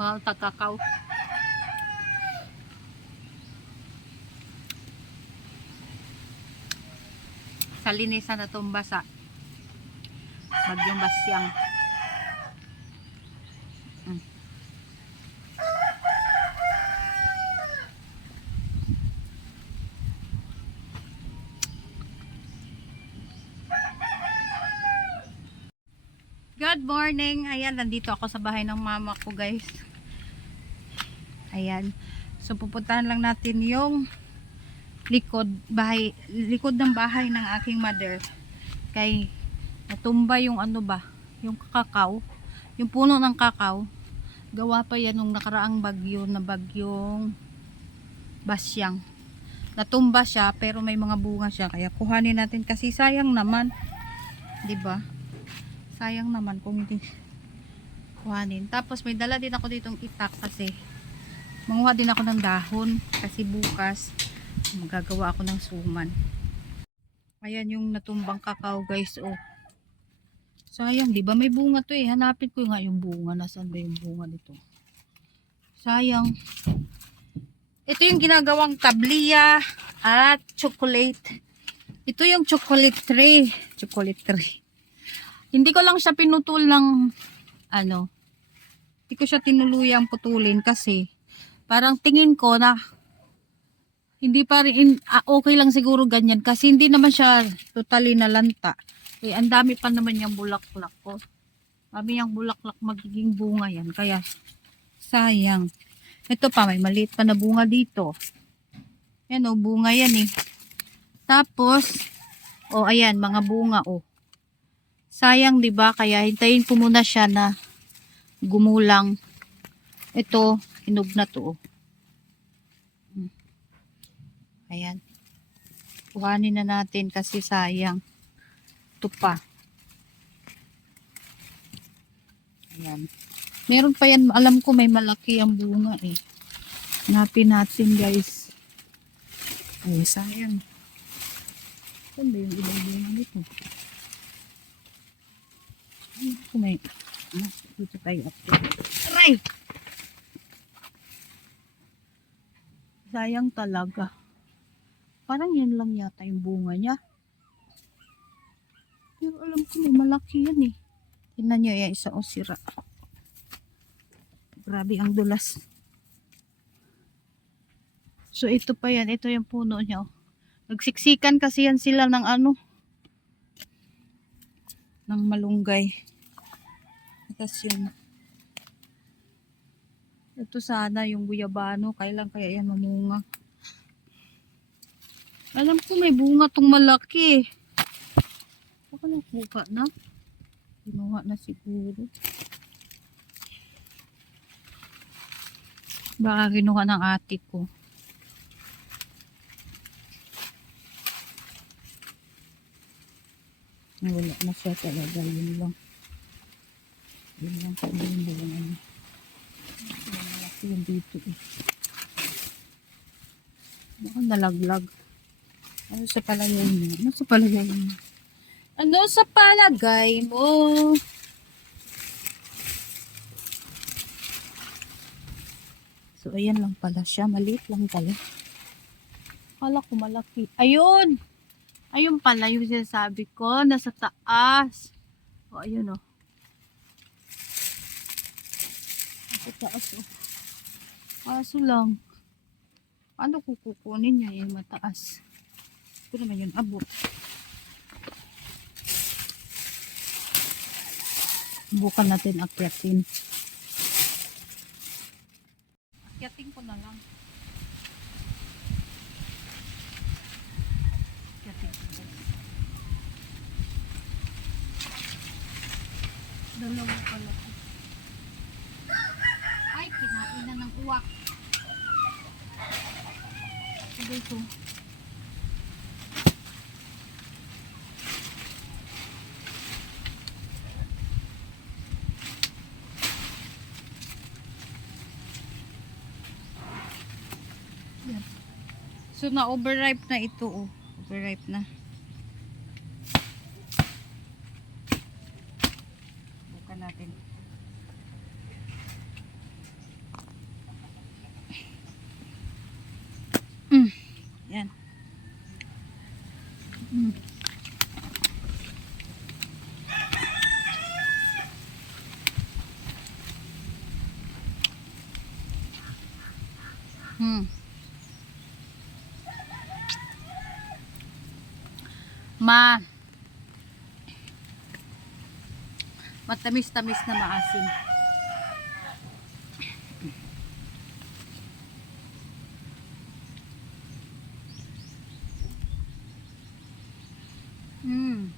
Mga kakao. Sa linisan na tumba sa Bagyong Basyang. Good morning. Ayan, nandito ako sa bahay ng mama ko, guys. Ayan. So pupuntahan lang natin yung likod ng bahay ng aking mother. Kay natumba yung ano ba, yung kakao, yung puno ng kakao. Gawa pa yan nung nakaraang bagyo na Bagyong Basyang. Natumba siya pero may mga bunga siya, kaya kuhanin natin kasi sayang naman, 'di ba? Sayang naman kung hindi kuhanin. Tapos may dala din ako ditong itak kasi manguha din ako ng dahon kasi bukas magagawa ako ng suman. Ayan yung natumbang kakao, guys. Oh, sayang, 'di ba? May bunga to eh. Hanapin ko nga yung bunga. Nasaan ba yung bunga nito? Sayang. Ito yung ginagawang tabliya at chocolate. Ito yung chocolate tray. Chocolate tray. Hindi ko lang siya pinutol ng ano. Hindi ko siya tinuluyang putulin kasi parang tingin ko na hindi pa rin okay lang siguro ganyan kasi hindi naman siya totally nalanta. Eh, ang dami pa naman yung bulaklak ko. Dami yung bulaklak, magiging bunga yan. Kaya sayang. Ito pa, may maliit pa na bunga dito. Yan o, bunga yan eh. Tapos, oh ayan, mga bunga oh. Sayang, 'di ba? Kaya hintayin ko muna siya na gumulang. Ito, hinog na 'to. Ayan. Kuhanin na natin kasi sayang. Ito pa. Ayan. Meron pa yan, alam ko may malaki ang bunga eh. Hanapin natin, guys. Ay, sayang. Saan ba yung ibang bunga nito? May dito tayo aray, sayang talaga, parang yan lang yata yung bunga niya, pero alam ko may malaki yan eh. Tingnan nyo, yan isa o sira, grabe ang dulas. So ito pa yan, ito yung puno niya oh. Nagsiksikan kasi yan sila ng ano, ng malunggay. Tapos yun. Ito sana yung guyabano. Kailan kaya yan mamunga? Alam ko may bunga tong malaki. Baka nakuha na. Kinuha na siguro. Baka kinuha ng ate ko. Wala na siya talaga. Yun lang. Yun lang sa yung bunga niya. Malaki yung dito eh. Baka nalaglag. Ano sa palagay mo? Ano sa palagay mo? Ano sa palagay mo? So ayan lang pala siya. Maliit lang pala. Akala ko malaki. Ayun! Ayun pala yung sinasabi ko. Nasa taas. O ayun o. Nasa taas o. Kaso lang. Paano kukunin niya yung mataas? Ito naman yun. Abo. Bukan natin akyatin. Akyatin ko na lang. Akyatin ko na. Dalawa pala ko. Ay, kinain na ng uwak. Sabay ko. So na-overripe na ito oh. Overripe na. Bukan natin. Hmm. Matamis-tamis na maasim. Hmm.